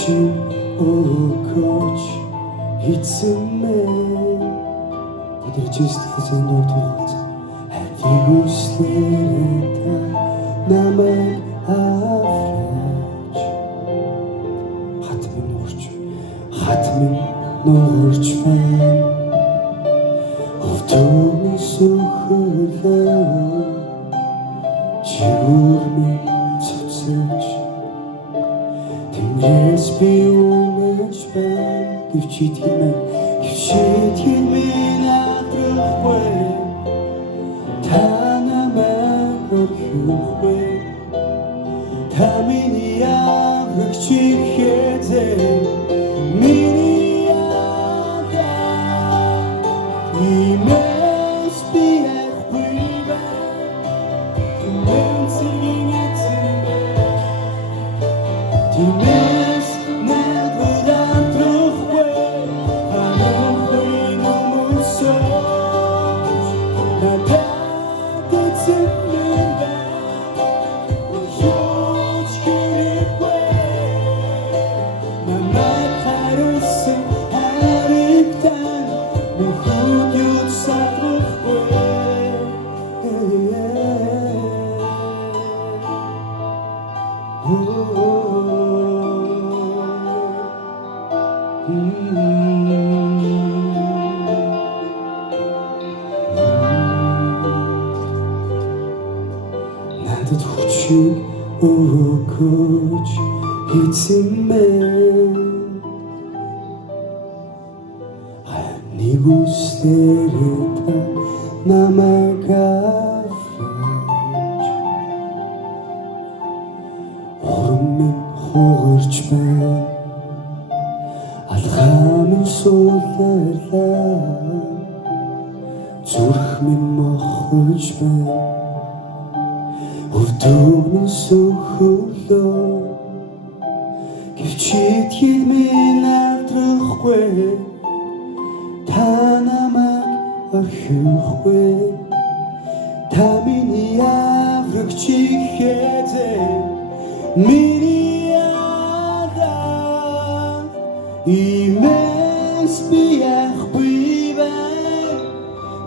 хүчин өгөөч эзэн минь өдөр жиштэй нутагт хайрыг үслээр та намайг авраач хатмын нуурч байна өвдөөний сөхөлөө чигүүрний цоцож тэнгэрээс би үнэж байна гівчит хэмээн адрахгүй та намайг орхихгүй та миний аврагч хэзээ миний ада имэс би яахгүй хэмээн цэргийн эзэн тимээс надад амтрахгүй ханахгүй нөмөсөж надад эзэн минь байна юуч хэрэггүй намайг хариулсан харигтан мөхөд юуч садрахгүй надад хүчин өгөөч эзэн минь хайрыг үслээр та намайг авраач урам минь хугарч байна алхам минь суулгарлаа зүрх минь мохорч байна өвдөөний сөхөлөө гівчит хэмээн адрахгүй та намайг орхихгүй та миний аврагч хэзээ миний ада имэс би яахгүй байна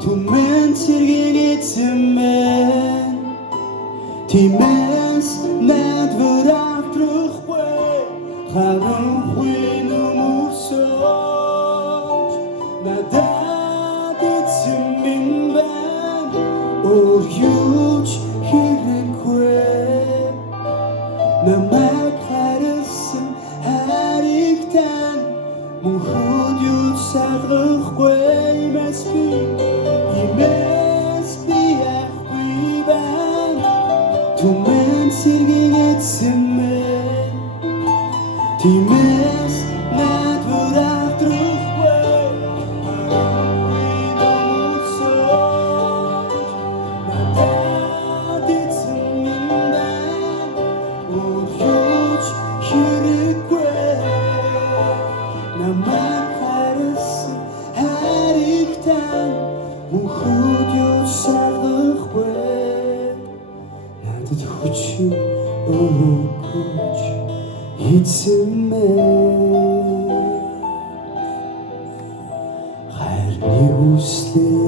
түмэн цэргийн эзэн минь тимээс надад амтрахгүй ханахгүй нөмөсөж надад эзэн минь байна өөр юуч хэрэггүй намайг хариулсан харигтан мөнхөд юуч садрахгүй имэс би яахгүй байна түмэн цэргийн эзэн минь тимээс надад амтрахгүй ханахгүй нөмөсөж надад эзэн минь байна өөр юуч хэрэггүй намайг хариулсан харигтан мөнхөд юуч садрахгүй надад хүчин өгөөч эзэн минь хайрыг үслээ